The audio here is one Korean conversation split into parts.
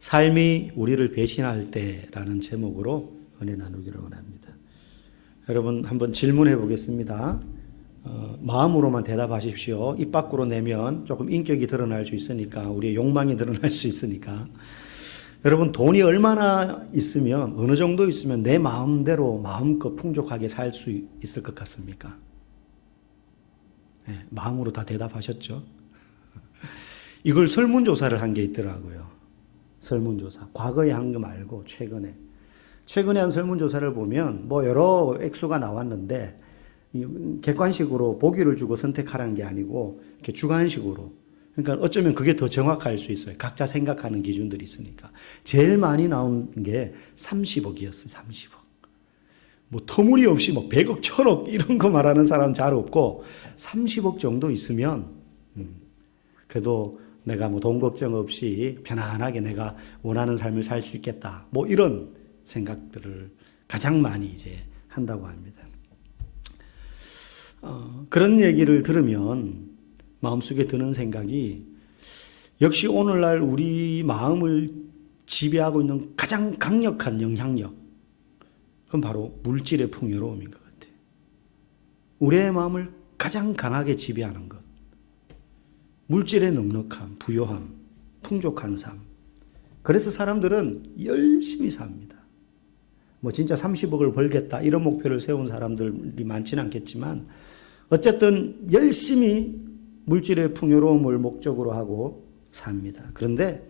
삶이 우리를 배신할 때라는 제목으로 은혜 나누기를 원합니다. 여러분 한번 질문해 보겠습니다. 마음으로만 대답하십시오. 입 밖으로 내면 조금 인격이 드러날 수 있으니까, 우리의 욕망이 드러날 수 있으니까. 여러분, 돈이 얼마나 있으면, 어느 정도 있으면 내 마음대로 마음껏 풍족하게 살 수 있을 것 같습니까? 네, 마음으로 다 대답하셨죠? 이걸 설문조사를 한 게 있더라고요. 설문조사. 과거에 한 거 말고 최근에 한 설문조사를 보면 뭐 여러 액수가 나왔는데, 객관식으로 보기를 주고 선택하라는 게 아니고 이렇게 주관식으로, 그러니까 어쩌면 그게 더 정확할 수 있어요. 각자 생각하는 기준들이 있으니까. 제일 많이 나온 게 30억이었어요. 30억. 뭐 터무니없이 뭐 100억, 1000억 이런 거 말하는 사람 잘 없고, 30억 정도 있으면 그래도 내가 뭐 돈 걱정 없이 편안하게 내가 원하는 삶을 살 수 있겠다. 뭐 이런 생각들을 가장 많이 이제 한다고 합니다. 그런 얘기를 들으면 마음속에 드는 생각이, 역시 오늘날 우리 마음을 지배하고 있는 가장 강력한 영향력, 그건 바로 물질의 풍요로움인 것 같아요. 우리의 마음을 가장 강하게 지배하는 것. 물질의 넉넉함, 부요함, 풍족한 삶. 그래서 사람들은 열심히 삽니다. 뭐 진짜 30억을 벌겠다 이런 목표를 세운 사람들이 많지는 않겠지만, 어쨌든 열심히 물질의 풍요로움을 목적으로 하고 삽니다. 그런데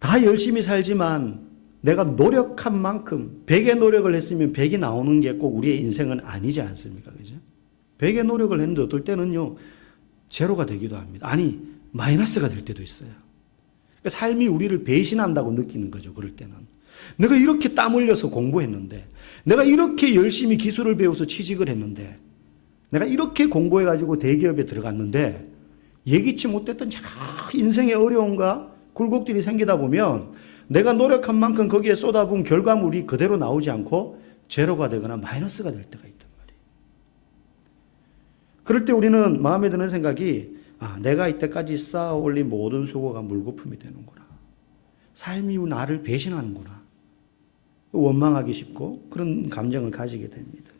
다 열심히 살지만 내가 노력한 만큼 100의 노력을 했으면 100이 나오는 게 꼭 우리의 인생은 아니지 않습니까? 그죠? 100의 노력을 했는데 어떨 때는요, 제로가 되기도 합니다. 아니, 마이너스가 될 때도 있어요. 그러니까 삶이 우리를 배신한다고 느끼는 거죠, 그럴 때는. 내가 이렇게 땀 흘려서 공부했는데, 내가 이렇게 열심히 기술을 배워서 취직을 했는데, 내가 이렇게 공부해가지고 대기업에 들어갔는데, 예기치 못했던 여러 인생의 어려움과 굴곡들이 생기다 보면 내가 노력한 만큼 거기에 쏟아부은 결과물이 그대로 나오지 않고 제로가 되거나 마이너스가 될 때가 있단 말이에요. 그럴 때 우리는 마음에 드는 생각이, 내가 이때까지 쌓아 올린 모든 수고가 물거품이 되는구나. 삶이 나를 배신하는구나. 원망하기 쉽고 그런 감정을 가지게 됩니다.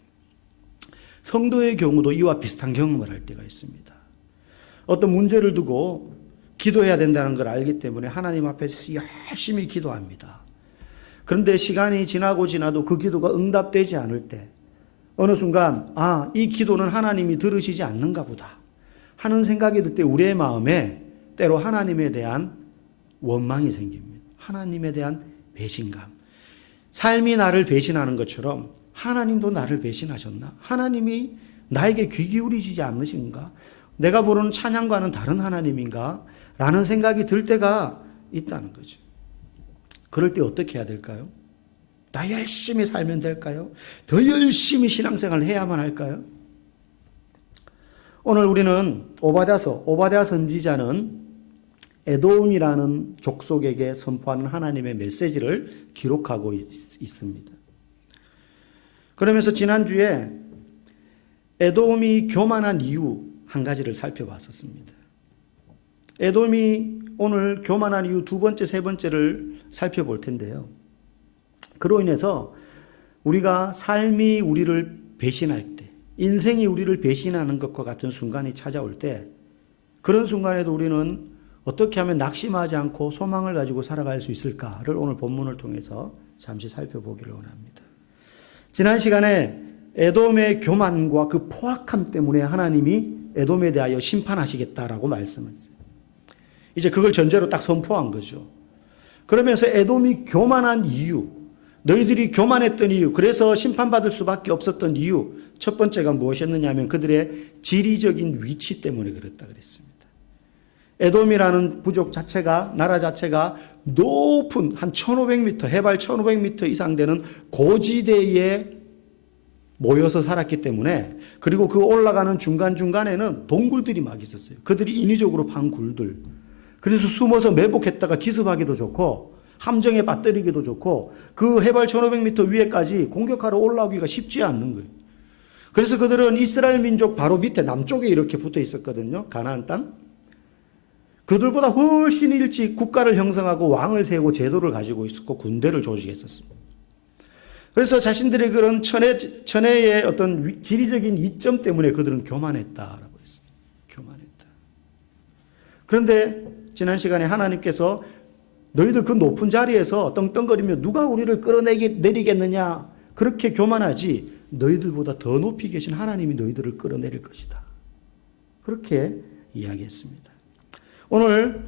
성도의 경우도 이와 비슷한 경험을 할 때가 있습니다. 어떤 문제를 두고 기도해야 된다는 걸 알기 때문에 하나님 앞에서 열심히 기도합니다. 그런데 시간이 지나도 그 기도가 응답되지 않을 때, 어느 순간 이 기도는 하나님이 들으시지 않는가 보다 하는 생각이 들 때 우리의 마음에 때로 하나님에 대한 원망이 생깁니다. 하나님에 대한 배신감. 삶이 나를 배신하는 것처럼 하나님도 나를 배신하셨나? 하나님이 나에게 귀 기울이시지 않으신가? 내가 부르는 찬양과는 다른 하나님인가? 라는 생각이 들 때가 있다는 거죠. 그럴 때 어떻게 해야 될까요? 더 열심히 살면 될까요? 더 열심히 신앙생활을 해야만 할까요? 오늘 우리는 오바댜 선지자는 에돔이라는 족속에게 선포하는 하나님의 메시지를 기록하고 있습니다. 그러면서 지난주에 에돔이 교만한 이유 한 가지를 살펴봤었습니다. 에돔이 오늘 교만한 이유 두 번째, 세 번째를 살펴볼 텐데요. 그로 인해서 우리가 삶이 우리를 배신할 때, 인생이 우리를 배신하는 것과 같은 순간이 찾아올 때, 그런 순간에도 우리는 어떻게 하면 낙심하지 않고 소망을 가지고 살아갈 수 있을까를 오늘 본문을 통해서 잠시 살펴보기를 원합니다. 지난 시간에 에돔의 교만과 그 포악함 때문에 하나님이 에돔에 대하여 심판하시겠다라고 말씀했어요. 이제 그걸 전제로 딱 선포한 거죠. 그러면서 에돔이 교만한 이유, 너희들이 교만했던 이유, 그래서 심판받을 수밖에 없었던 이유, 첫 번째가 무엇이었느냐 하면 그들의 지리적인 위치 때문에 그랬다 그랬습니다. 에돔이라는 부족 자체가, 나라 자체가 높은 한 1500m, 해발 1500m 이상 되는 고지대에 모여서 살았기 때문에, 그리고 그 올라가는 중간중간에는 동굴들이 막 있었어요. 그들이 인위적으로 판 굴들. 그래서 숨어서 매복했다가 기습하기도 좋고 함정에 빠뜨리기도 좋고 그 해발 1500m 위에까지 공격하러 올라오기가 쉽지 않는 거예요. 그래서 그들은 이스라엘 민족 바로 밑에 남쪽에 이렇게 붙어 있었거든요. 가나안 땅. 그들보다 훨씬 일찍 국가를 형성하고 왕을 세우고 제도를 가지고 있었고 군대를 조직했었습니다. 그래서 자신들의 그런 천혜의 어떤 지리적인 이점 때문에 그들은 교만했다라고 했어요. 교만했다. 그런데 지난 시간에 하나님께서 너희들 그 높은 자리에서 떵떵거리며 누가 우리를 끌어내리겠느냐, 그렇게 교만하지 너희들보다 더 높이 계신 하나님이 너희들을 끌어내릴 것이다, 그렇게 이야기했습니다. 오늘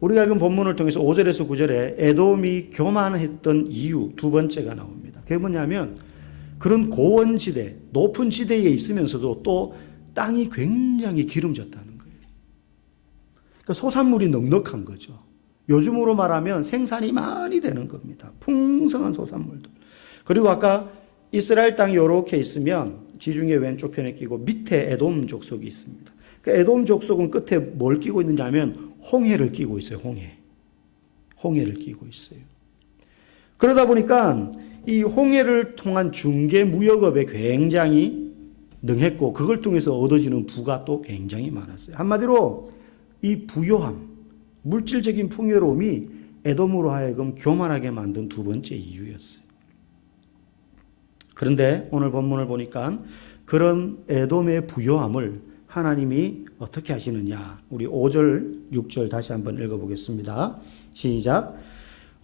우리가 읽은 본문을 통해서 5절에서 9절에 에돔이 교만했던 이유 두 번째가 나옵니다. 그게 뭐냐면 그런 고원지대, 높은 지대에 있으면서도 또 땅이 굉장히 기름졌다는 거예요. 그러니까 소산물이 넉넉한 거죠. 요즘으로 말하면 생산이 많이 되는 겁니다. 풍성한 소산물들. 그리고 아까 이스라엘 땅이 이렇게 있으면 지중해 왼쪽 편에 끼고 밑에 에돔 족속이 있습니다. 그러니까 에돔 족속은 끝에 뭘 끼고 있느냐 하면 홍해를 끼고 있어요. 홍해를 끼고 있어요. 그러다 보니까 이 홍해를 통한 중개 무역업에 굉장히 능했고 그걸 통해서 얻어지는 부가 또 굉장히 많았어요. 한마디로 이 부요함, 물질적인 풍요로움이 에돔으로 하여금 교만하게 만든 두 번째 이유였어요. 그런데 오늘 본문을 보니까 그런 에돔의 부요함을 하나님이 어떻게 하시느냐. 우리 5절, 6절 다시 한번 읽어보겠습니다. 시작.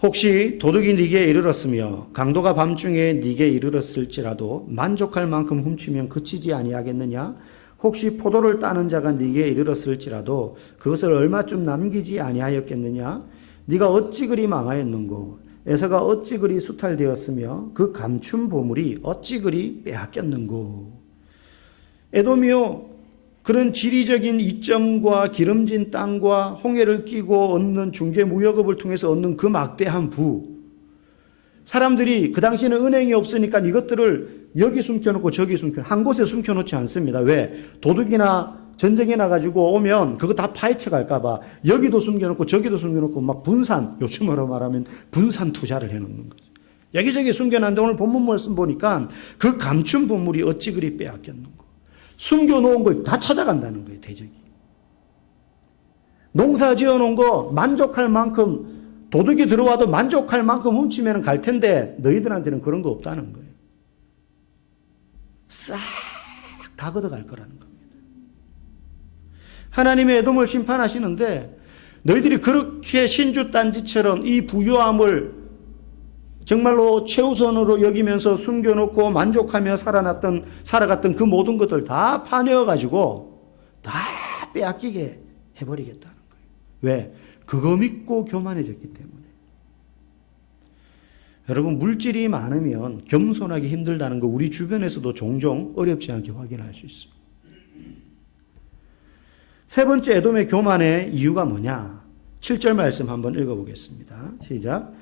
혹시 도둑이 네게 이르렀으며 강도가 밤중에 네게 이르렀을지라도 만족할 만큼 훔치면 그치지 아니하겠느냐? 혹시 포도를 따는 자가 네게 이르렀을지라도 그것을 얼마쯤 남기지 아니하였겠느냐? 네가 어찌 그리 망하였는고? 에서가 어찌 그리 수탈되었으며 그 감춘 보물이 어찌 그리 빼앗겼는고? 에돔이요, 그런 지리적인 이점과 기름진 땅과 홍해를 끼고 얻는 중개 무역업을 통해서 얻는 그 막대한 부, 사람들이 그 당시에는 은행이 없으니까 이것들을 여기 숨겨놓고 저기 숨겨놓고 한 곳에 숨겨놓지 않습니다. 왜? 도둑이나 전쟁에 나가지고 오면 그거 다 파헤쳐 갈까봐 여기도 숨겨놓고 저기도 숨겨놓고 막 분산, 요즘으로 말하면 분산 투자를 해놓는 거죠. 여기저기 숨겨놨는데 오늘 본문 말씀 보니까 그 감춘 보물이 어찌 그리 빼앗겼는고. 숨겨놓은 걸 다 찾아간다는 거예요, 대적이. 농사 지어놓은 거 만족할 만큼, 도둑이 들어와도 만족할 만큼 훔치면 갈 텐데 너희들한테는 그런 거 없다는 거예요. 싹 다 걷어갈 거라는 겁니다. 하나님의 에돔을 심판하시는데 너희들이 그렇게 신주단지처럼 이 부요함을 정말로 최우선으로 여기면서 숨겨놓고 만족하며 살아갔던 그 모든 것들 다 파내어가지고 다 빼앗기게 해버리겠다는 거예요. 왜? 그거 믿고 교만해졌기 때문에. 여러분, 물질이 많으면 겸손하기 힘들다는 거 우리 주변에서도 종종 어렵지 않게 확인할 수 있어요. 세 번째 에돔의 교만의 이유가 뭐냐? 7절 말씀 한번 읽어보겠습니다. 시작.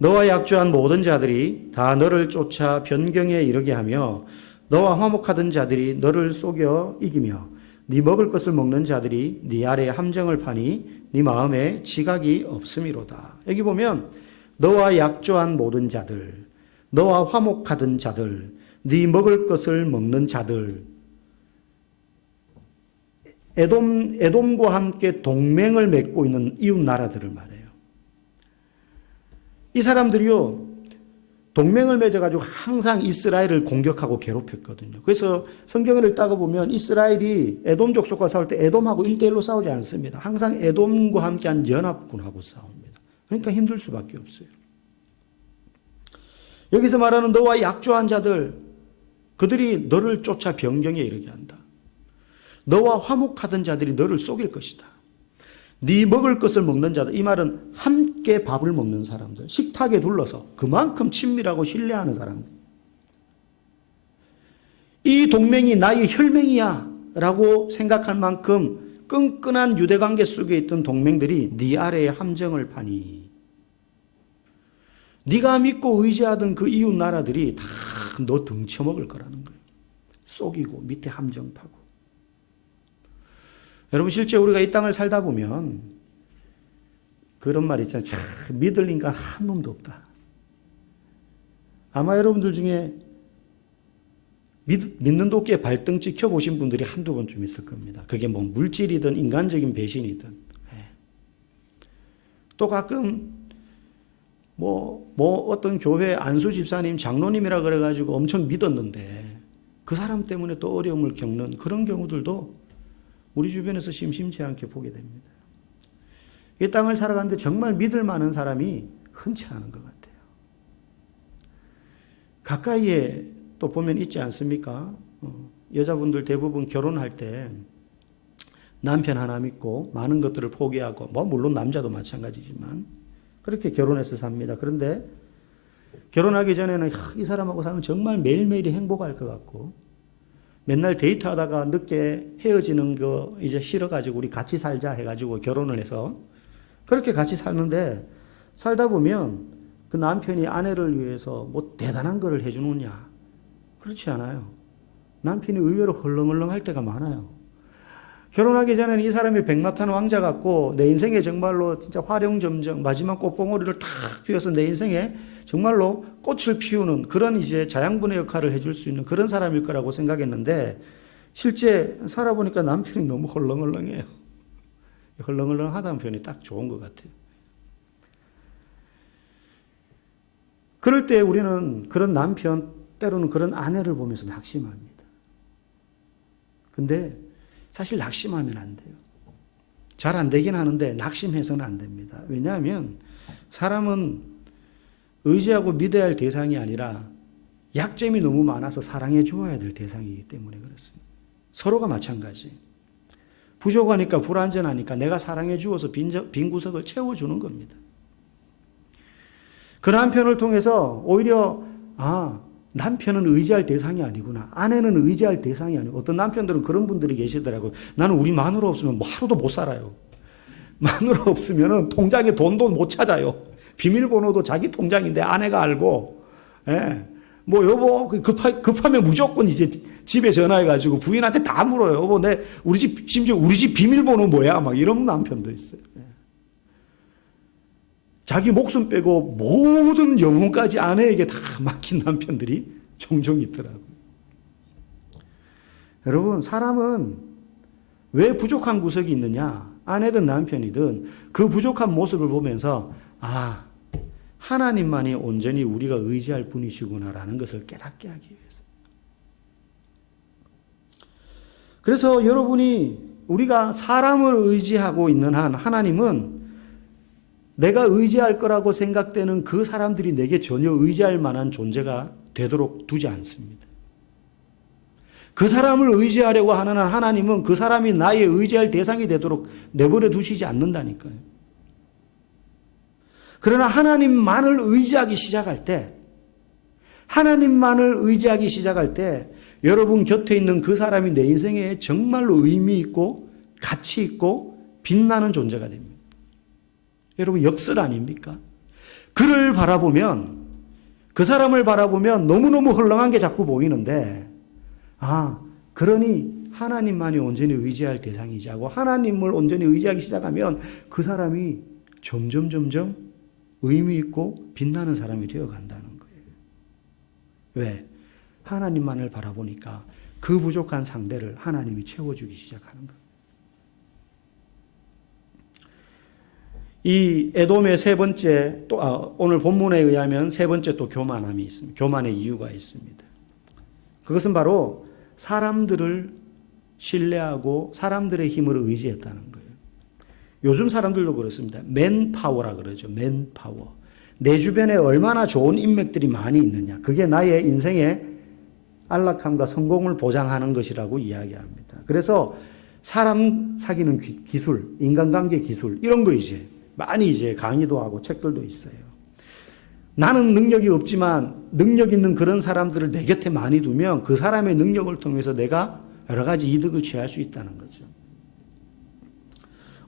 너와 약조한 모든 자들이 다 너를 쫓아 변경에 이르게 하며 너와 화목하던 자들이 너를 속여 이기며 네 먹을 것을 먹는 자들이 네 아래에 함정을 파니 네 마음에 지각이 없음이로다. 여기 보면 너와 약조한 모든 자들, 너와 화목하던 자들, 네 먹을 것을 먹는 자들, 에돔과 함께 동맹을 맺고 있는 이웃 나라들을 말해요. 이 사람들이요, 동맹을 맺어가지고 항상 이스라엘을 공격하고 괴롭혔거든요. 그래서 성경을 읽다가 보면 이스라엘이 에돔 족속과 싸울 때 에돔하고 1대1로 싸우지 않습니다. 항상 에돔과 함께한 연합군하고 싸웁니다. 그러니까 힘들 수밖에 없어요. 여기서 말하는 너와 약조한 자들, 그들이 너를 쫓아 변경에 이르게 한다. 너와 화목하던 자들이 너를 속일 것이다. 네 먹을 것을 먹는 자들, 이 말은 함께 밥을 먹는 사람들, 식탁에 둘러서 그만큼 친밀하고 신뢰하는 사람들. 이 동맹이 나의 혈맹이야 라고 생각할 만큼 끈끈한 유대관계 속에 있던 동맹들이 네 아래에 함정을 파니 네가 믿고 의지하던 그 이웃 나라들이 다 너 등쳐먹을 거라는 거예요. 속이고 밑에 함정 파고. 여러분, 실제 우리가 이 땅을 살다 보면 그런 말 있잖아요. 참 믿을 인간 한 놈도 없다. 아마 여러분들 중에 믿는 도끼에 발등 찍혀보신 분들이 한두 번쯤 있을 겁니다. 그게 뭐 물질이든 인간적인 배신이든. 또 가끔 어떤 교회 안수 집사님, 장로님이라 그래가지고 엄청 믿었는데 그 사람 때문에 또 어려움을 겪는 그런 경우들도 우리 주변에서 심심치 않게 보게 됩니다. 이 땅을 살아가는데 정말 믿을 만한 사람이 흔치 않은 것 같아요. 가까이에 또 보면 있지 않습니까? 여자분들 대부분 결혼할 때 남편 하나 믿고 많은 것들을 포기하고, 물론 남자도 마찬가지지만 그렇게 결혼해서 삽니다. 그런데 결혼하기 전에는 이 사람하고 살면 정말 매일매일이 행복할 것 같고, 맨날 데이트하다가 늦게 헤어지는 거 이제 싫어가지고 우리 같이 살자 해가지고 결혼을 해서 그렇게 같이 사는데, 살다 보면 그 남편이 아내를 위해서 대단한 거를 해주느냐? 그렇지 않아요. 남편이 의외로 헐렁헐렁할 때가 많아요. 결혼하기 전에는 이 사람이 백마탄 왕자 같고 내 인생에 정말로 진짜 화룡점정 마지막 꽃봉오리를 탁 피워서 내 인생에 정말로 꽃을 피우는 그런 이제 자양분의 역할을 해줄 수 있는 그런 사람일 거라고 생각했는데, 실제 살아보니까 남편이 너무 헐렁헐렁해요. 헐렁헐렁하다는 표현이 딱 좋은 것 같아요. 그럴 때 우리는 그런 남편, 때로는 그런 아내를 보면서 낙심합니다. 근데 사실 낙심하면 안 돼요. 잘 안 되긴 하는데 낙심해서는 안 됩니다. 왜냐하면 사람은 의지하고 믿어야 할 대상이 아니라 약점이 너무 많아서 사랑해 주어야 될 대상이기 때문에 그렇습니다. 서로가 마찬가지. 부족하니까 불완전하니까 내가 사랑해 주어서 빈 구석을 채워주는 겁니다. 그 남편을 통해서 오히려 남편은 의지할 대상이 아니구나. 아내는 의지할 대상이 아니고, 어떤 남편들은 그런 분들이 계시더라고요. 나는 우리 마누라 없으면 하루도 못 살아요. 마누라 없으면 통장에 돈도 못 찾아요. 비밀번호도 자기 통장인데 아내가 알고, 여보, 급하면 무조건 이제 집에 전화해가지고 부인한테 다 물어요. 여보, 심지어 우리 집 비밀번호 뭐야? 막 이런 남편도 있어요. 자기 목숨 빼고 모든 영혼까지 아내에게 다 맡긴 남편들이 종종 있더라고요. 여러분, 사람은 왜 부족한 구석이 있느냐? 아내든 남편이든 그 부족한 모습을 보면서 하나님만이 온전히 우리가 의지할 분이시구나라는 것을 깨닫게 하기 위해서. 그래서 우리가 사람을 의지하고 있는 한 하나님은 내가 의지할 거라고 생각되는 그 사람들이 내게 전혀 의지할 만한 존재가 되도록 두지 않습니다. 그 사람을 의지하려고 하는 한 하나님은 그 사람이 나의 의지할 대상이 되도록 내버려 두시지 않는다니까요. 그러나 하나님만을 의지하기 시작할 때, 여러분 곁에 있는 그 사람이 내 인생에 정말로 의미 있고 가치 있고 빛나는 존재가 됩니다. 여러분, 역설 아닙니까? 그를 바라보면, 그 사람을 바라보면 너무너무 헐렁한 게 자꾸 보이는데, 그러니 하나님만이 온전히 의지할 대상이지 하고 하나님을 온전히 의지하기 시작하면 그 사람이 점점 의미 있고 빛나는 사람이 되어간다는 거예요. 왜? 하나님만을 바라보니까 그 부족한 상대를 하나님이 채워주기 시작하는 거예요. 이 에돔의 세 번째, 오늘 본문에 의하면 세 번째 또 교만함이 있습니다. 교만의 이유가 있습니다. 그것은 바로 사람들을 신뢰하고 사람들의 힘을 의지했다는 거예요. 요즘 사람들도 그렇습니다. 맨파워라 그러죠. 맨파워. 내 주변에 얼마나 좋은 인맥들이 많이 있느냐. 그게 나의 인생의 안락함과 성공을 보장하는 것이라고 이야기합니다. 그래서 사람 사귀는 기술, 인간관계 기술, 이런 거 많이 강의도 하고 책들도 있어요. 나는 능력이 없지만 능력 있는 그런 사람들을 내 곁에 많이 두면 그 사람의 능력을 통해서 내가 여러 가지 이득을 취할 수 있다는 거죠.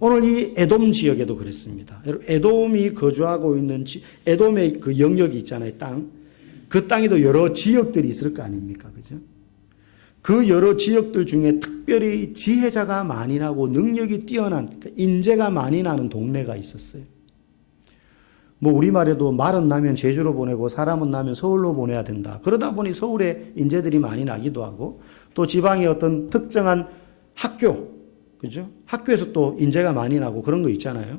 오늘 이 에돔 지역에도 그랬습니다. 에돔이 거주하고 있는 에돔의 그 영역이 있잖아요. 그 땅에도 여러 지역들이 있을 거 아닙니까? 그죠? 그 여러 지역들 중에 특별히 지혜자가 많이 나고 능력이 뛰어난, 그러니까 인재가 많이 나는 동네가 있었어요. 우리말에도 말은 나면 제주로 보내고 사람은 나면 서울로 보내야 된다. 그러다 보니 서울에 인재들이 많이 나기도 하고, 또 지방의 어떤 특정한 학교, 그죠? 학교에서 또 인재가 많이 나고 그런 거 있잖아요.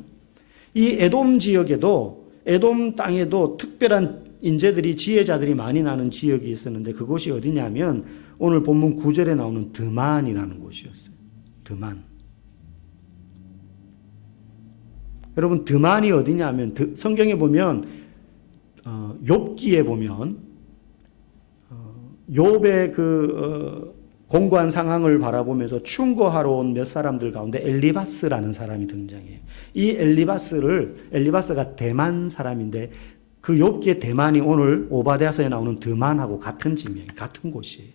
이 에돔 지역에도, 에돔 땅에도 특별한 인재들이, 지혜자들이 많이 나는 지역이 있었는데 그곳이 어디냐면 오늘 본문 9절에 나오는 드만이라는 곳이었어요. 드만. 여러분, 드만이 어디냐면 성경에 보면 욥기에 보면 욥의 공고한 상황을 바라보면서 충고하러 온 몇 사람들 가운데 엘리바스라는 사람이 등장해요. 이 엘리바스가 대만 사람인데 그 욥기의 대만이 오늘 오바댜서에 나오는 드만하고 같은 지명이에요. 같은 곳이에요.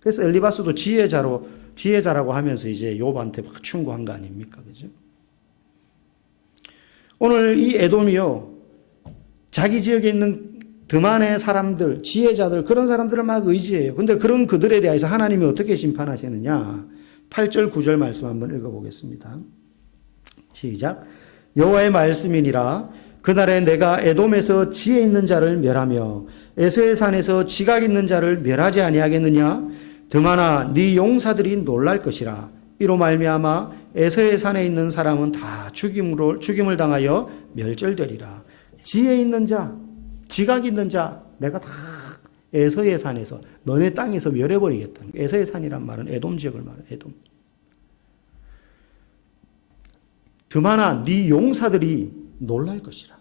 그래서 엘리바스도 지혜자라고 하면서 이제 욥한테 막 충고한 거 아닙니까? 그죠? 오늘 이 에돔이요, 자기 지역에 있는 드만의 사람들, 지혜자들, 그런 사람들을 막 의지해요. 근데 그런 그들에 대해서 하나님이 어떻게 심판하시느냐? 8절, 9절 말씀 한번 읽어보겠습니다. 시작. 여호와의 말씀이니라. 그날에 내가 에돔에서 지혜 있는 자를 멸하며 에서의 산에서 지각 있는 자를 멸하지 아니하겠느냐? 드만아, 네 용사들이 놀랄 것이라. 이로 말미암아 에서의 산에 있는 사람은 다 죽임을 당하여 멸절되리라. 지혜 있는 자, 지각 있는 자, 내가 다 에서의 산에서, 너네 땅에서 멸해버리겠다. 에서의 산이란 말은 에돔 지역을 말해요. 에돔. 드만아, 네 용사들이 놀랄 것이라.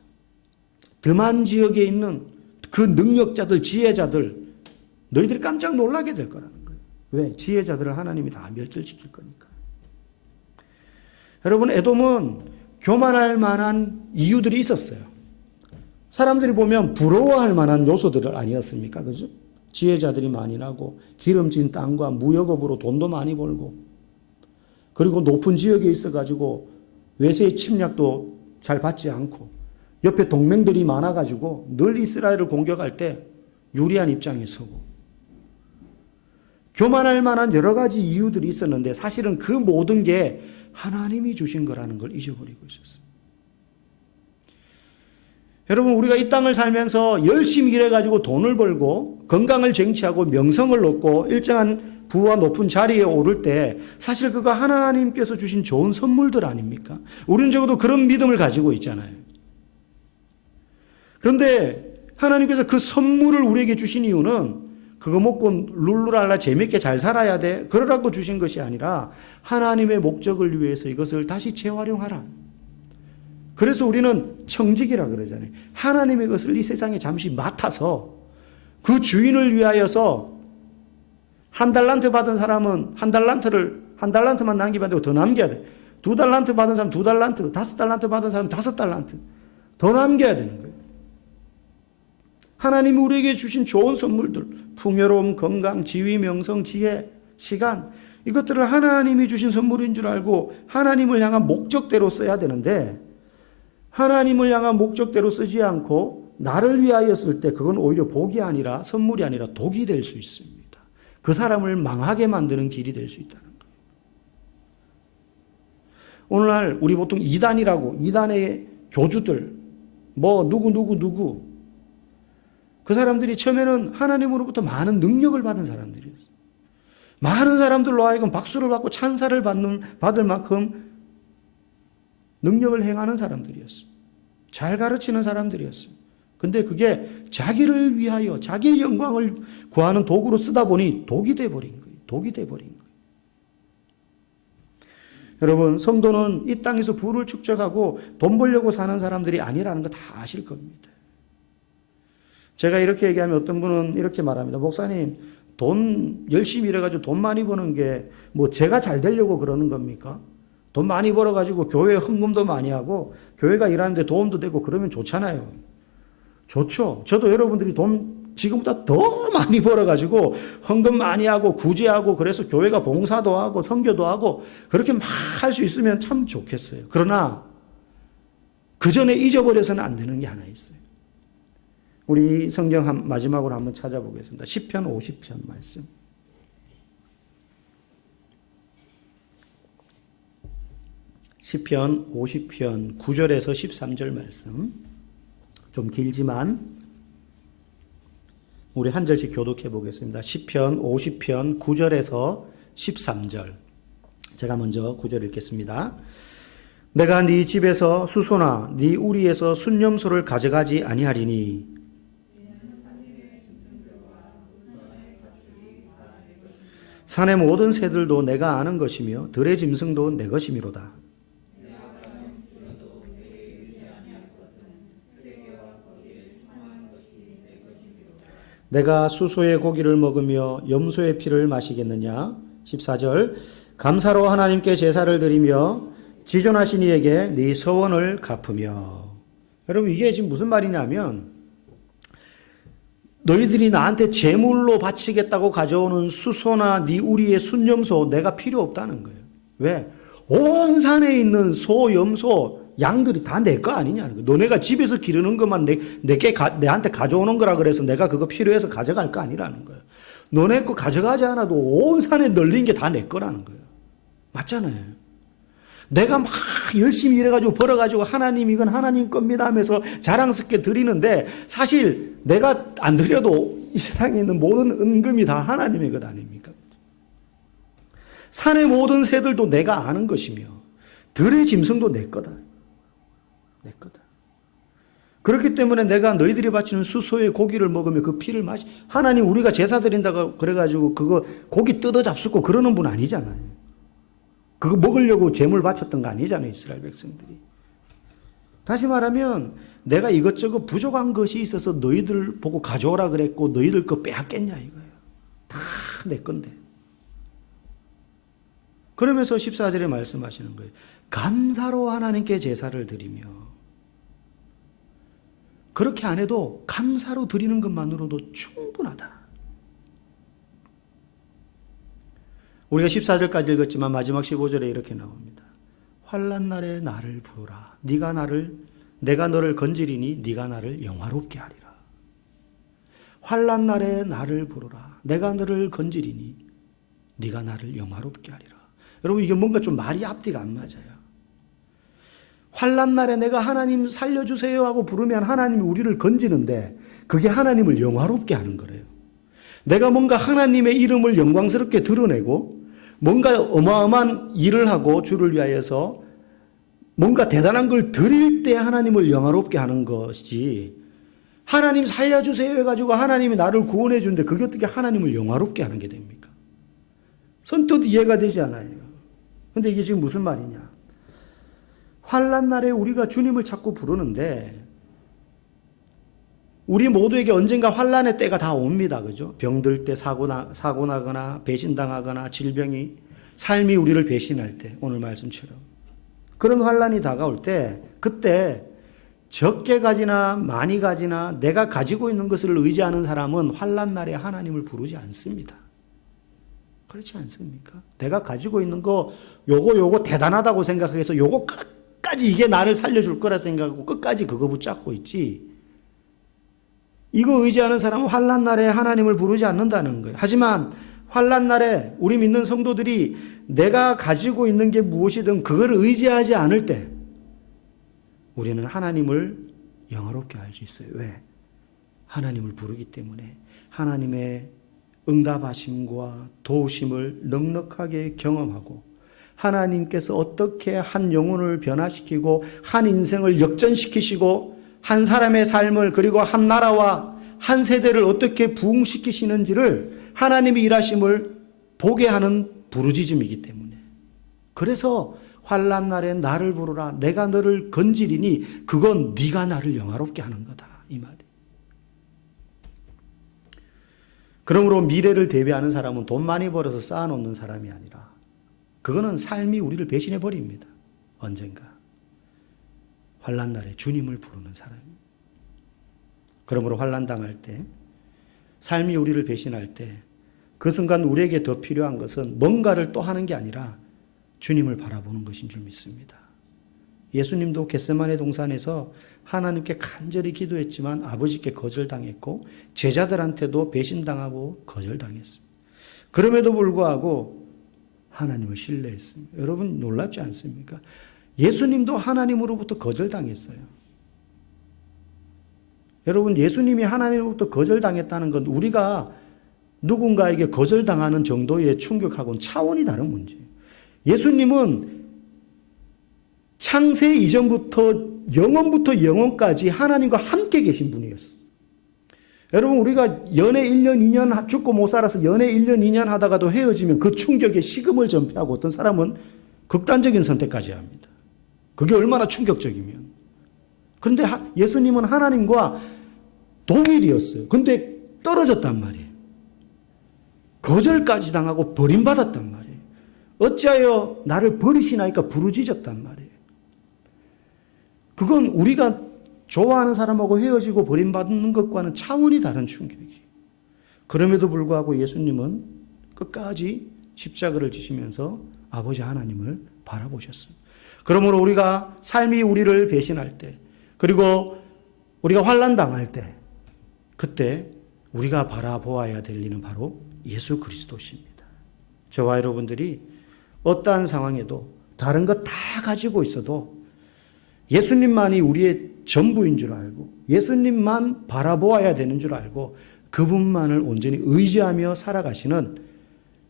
드만 지역에 있는 그 능력자들, 지혜자들, 너희들이 깜짝 놀라게 될 거라는 거예요. 왜? 지혜자들을 하나님이 다 멸절시킬 거니까. 여러분, 에돔은 교만할 만한 이유들이 있었어요. 사람들이 보면 부러워할 만한 요소들 아니었습니까? 그죠? 지혜자들이 많이 나고, 기름진 땅과 무역업으로 돈도 많이 벌고, 그리고 높은 지역에 있어가지고 외세의 침략도 잘 받지 않고, 옆에 동맹들이 많아가지고 늘 이스라엘을 공격할 때 유리한 입장에 서고, 교만할 만한 여러 가지 이유들이 있었는데 사실은 그 모든 게 하나님이 주신 거라는 걸 잊어버리고 있었어요. 여러분, 우리가 이 땅을 살면서 열심히 일해가지고 돈을 벌고 건강을 쟁취하고 명성을 얻고 일정한 부와 높은 자리에 오를 때 사실 그거 하나님께서 주신 좋은 선물들 아닙니까? 우리는 적어도 그런 믿음을 가지고 있잖아요. 그런데 하나님께서 그 선물을 우리에게 주신 이유는 그거 먹고 룰루랄라 재밌게 잘 살아야 돼, 그러라고 주신 것이 아니라 하나님의 목적을 위해서 이것을 다시 재활용하라. 그래서 우리는 청직이라 그러잖아요. 하나님의 것을 이 세상에 잠시 맡아서 그 주인을 위하여서 한 달란트 받은 사람은 한 달란트만 남기면 안 되고 더 남겨야 돼. 2달란트 받은 사람 2달란트, 5달란트 받은 사람 5달란트 더 남겨야 되는 거예요. 하나님이 우리에게 주신 좋은 선물들, 풍요로움, 건강, 지위, 명성, 지혜, 시간, 이것들을 하나님이 주신 선물인 줄 알고 하나님을 향한 목적대로 써야 되는데, 하나님을 향한 목적대로 쓰지 않고 나를 위하여 쓸 때 그건 오히려 복이 아니라, 선물이 아니라 독이 될 수 있습니다. 그 사람을 망하게 만드는 길이 될 수 있다는 거예요. 오늘날 우리 보통 이단의 교주들, 누구 그 사람들이 처음에는 하나님으로부터 많은 능력을 받은 사람들이었어요. 많은 사람들로 하여금 박수를 받고 찬사를 받을 만큼 능력을 행하는 사람들이었어요. 잘 가르치는 사람들이었어요. 근데 그게 자기를 위하여 자기의 영광을 구하는 도구로 쓰다 보니 독이 돼버린 거예요. 여러분, 성도는 이 땅에서 부를 축적하고 돈 벌려고 사는 사람들이 아니라는 거 다 아실 겁니다. 제가 이렇게 얘기하면 어떤 분은 이렇게 말합니다. 목사님, 돈 열심히 일해가지고 돈 많이 버는 게 제가 잘 되려고 그러는 겁니까? 돈 많이 벌어가지고 교회 헌금도 많이 하고 교회가 일하는데 도움도 되고 그러면 좋잖아요. 좋죠. 저도 여러분들이 돈 지금보다 더 많이 벌어가지고 헌금 많이 하고 구제하고 그래서 교회가 봉사도 하고 선교도 하고 그렇게 막 할 수 있으면 참 좋겠어요. 그러나 그 전에 잊어버려서는 안 되는 게 하나 있어요. 우리 성경 마지막으로 한번 찾아보겠습니다. 시편 50편 말씀. 시편 50편 9절에서 13절 말씀. 좀 길지만 우리 한 절씩 교독해 보겠습니다. 시편 50편 9절에서 13절. 제가 먼저 9절 읽겠습니다. 내가 네 집에서 수소나 네 우리에서 순념소를 가져가지 아니하리니 산의 모든 새들도 내가 아는 것이며 들의 짐승도 내 것이미로다. 내가 수소의 고기를 먹으며 염소의 피를 마시겠느냐? 14절 감사로 하나님께 제사를 드리며 지존하신 이에게 네 서원을 갚으며. 여러분 이게 지금 무슨 말이냐면 너희들이 나한테 제물로 바치겠다고 가져오는 수소나 네 우리의 순염소 내가 필요 없다는 거예요. 왜? 온 산에 있는 소, 염소, 양들이 다 내 거 아니냐는 거예요. 너네가 집에서 기르는 것만 내한테 가져오는 거라 그래서 내가 그거 필요해서 가져갈 거 아니라는 거예요. 너네 거 가져가지 않아도 온 산에 널린 게 다 내 거라는 거예요. 맞잖아요. 내가 막 열심히 일해가지고 벌어가지고 하나님 이건 하나님 겁니다 하면서 자랑스럽게 드리는데 사실 내가 안 드려도 이 세상에 있는 모든 은금이 다 하나님의 것 아닙니까? 산의 모든 새들도 내가 아는 것이며 들의 짐승도 내 거다. 내 거다. 그렇기 때문에 내가 너희들이 바치는 수소의 고기를 먹으며 그 피를 하나님 우리가 제사 드린다고 그래가지고 그거 고기 뜯어 잡수고 그러는 분 아니잖아요. 그거 먹으려고 제물 바쳤던 거 아니잖아요, 이스라엘 백성들이. 다시 말하면 내가 이것저것 부족한 것이 있어서 너희들 보고 가져오라 그랬고 너희들 거 빼앗겠냐 이거예요. 다 내 건데. 그러면서 14절에 말씀하시는 거예요. 감사로 하나님께 제사를 드리며. 그렇게 안 해도 감사로 드리는 것만으로도 충분하다. 우리가 14절까지 읽었지만 마지막 15절에 이렇게 나옵니다. 환난 날에 나를 부르라. 내가 너를 건지리니 네가 나를 영화롭게 하리라. 환난 날에 나를 부르라. 내가 너를 건지리니 네가 나를 영화롭게 하리라. 여러분 이게 뭔가 좀 말이 앞뒤가 안 맞아요. 환난 날에 내가 하나님 살려주세요 하고 부르면 하나님이 우리를 건지는데 그게 하나님을 영화롭게 하는 거래요. 내가 뭔가 하나님의 이름을 영광스럽게 드러내고 뭔가 어마어마한 일을 하고 주를 위하여서 뭔가 대단한 걸 드릴 때 하나님을 영화롭게 하는 것이지 하나님 살려주세요 해가지고 하나님이 나를 구원해 주는데 그게 어떻게 하나님을 영화롭게 하는 게 됩니까? 선뜻 이해가 되지 않아요. 근데 이게 지금 무슨 말이냐? 환난 날에 우리가 주님을 자꾸 부르는데 우리 모두에게 언젠가 환난의 때가 다 옵니다. 그죠? 병들 때 사고 나거나 배신당하거나 질병이 삶이 우리를 배신할 때 오늘 말씀처럼 그런 환난이 다가올 때 그때 적게 가지나 많이 가지나 내가 가지고 있는 것을 의지하는 사람은 환난 날에 하나님을 부르지 않습니다. 그렇지 않습니까? 내가 가지고 있는 거 요거 대단하다고 생각해서 요거 끝까지 이게 나를 살려줄 거라 생각하고 끝까지 그거 붙잡고 있지. 이거 의지하는 사람은 환난 날에 하나님을 부르지 않는다는 거예요. 하지만 환난 날에 우리 믿는 성도들이 내가 가지고 있는 게 무엇이든 그걸 의지하지 않을 때 우리는 하나님을 영화롭게 할 수 있어요. 왜? 하나님을 부르기 때문에 하나님의 응답하심과 도우심을 넉넉하게 경험하고 하나님께서 어떻게 한 영혼을 변화시키고 한 인생을 역전시키시고 한 사람의 삶을 그리고 한 나라와 한 세대를 어떻게 부흥시키시는지를 하나님의 일하심을 보게 하는 부르짖음이기 때문에 그래서 환난 날에 나를 부르라 내가 너를 건지리니 그건 네가 나를 영화롭게 하는 거다 이 말이에요. 그러므로 미래를 대비하는 사람은 돈 많이 벌어서 쌓아놓는 사람이 아니라 그거는 삶이 우리를 배신해 버립니다. 언젠가 환난 날에 주님을 부르는 사람. 그러므로 환난 당할 때, 삶이 우리를 배신할 때, 그 순간 우리에게 더 필요한 것은 뭔가를 또 하는 게 아니라 주님을 바라보는 것인 줄 믿습니다. 예수님도 겟세마네 동산에서 하나님께 간절히 기도했지만 아버지께 거절당했고 제자들한테도 배신당하고 거절당했습니다. 그럼에도 불구하고 하나님을 신뢰했습니다. 여러분 놀랍지 않습니까? 예수님도 하나님으로부터 거절당했어요. 여러분 예수님이 하나님으로부터 거절당했다는 건 우리가 누군가에게 거절당하는 정도의 충격하고는 차원이 다른 문제예요. 예수님은 창세 이전부터 영원부터 영원까지 하나님과 함께 계신 분이었어요. 여러분, 우리가 연애 1년, 2년 죽고 못 살아서 연애 1년, 2년 하다가도 헤어지면 그 충격에 식음을 전폐하고 어떤 사람은 극단적인 선택까지 합니다. 그게 얼마나 충격적이면. 그런데 예수님은 하나님과 동일이었어요. 근데 떨어졌단 말이에요. 거절까지 당하고 버림받았단 말이에요. 어찌하여 나를 버리시나이까 부르짖었단 말이에요. 그건 우리가 좋아하는 사람하고 헤어지고 버림받는 것과는 차원이 다른 충격이에요. 그럼에도 불구하고 예수님은 끝까지 십자가를 지시면서 아버지 하나님을 바라보셨습니다. 그러므로 우리가 삶이 우리를 배신할 때, 그리고 우리가 환난 당할 때, 그때 우리가 바라보아야 될 이는 바로 예수 그리스도십니다. 저와 여러분들이 어떠한 상황에도 다른 것 다 가지고 있어도 예수님만이 우리의 전부인 줄 알고 예수님만 바라보아야 되는 줄 알고 그분만을 온전히 의지하며 살아가시는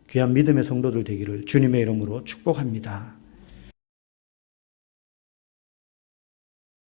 귀한 믿음의 성도들 되기를 주님의 이름으로 축복합니다.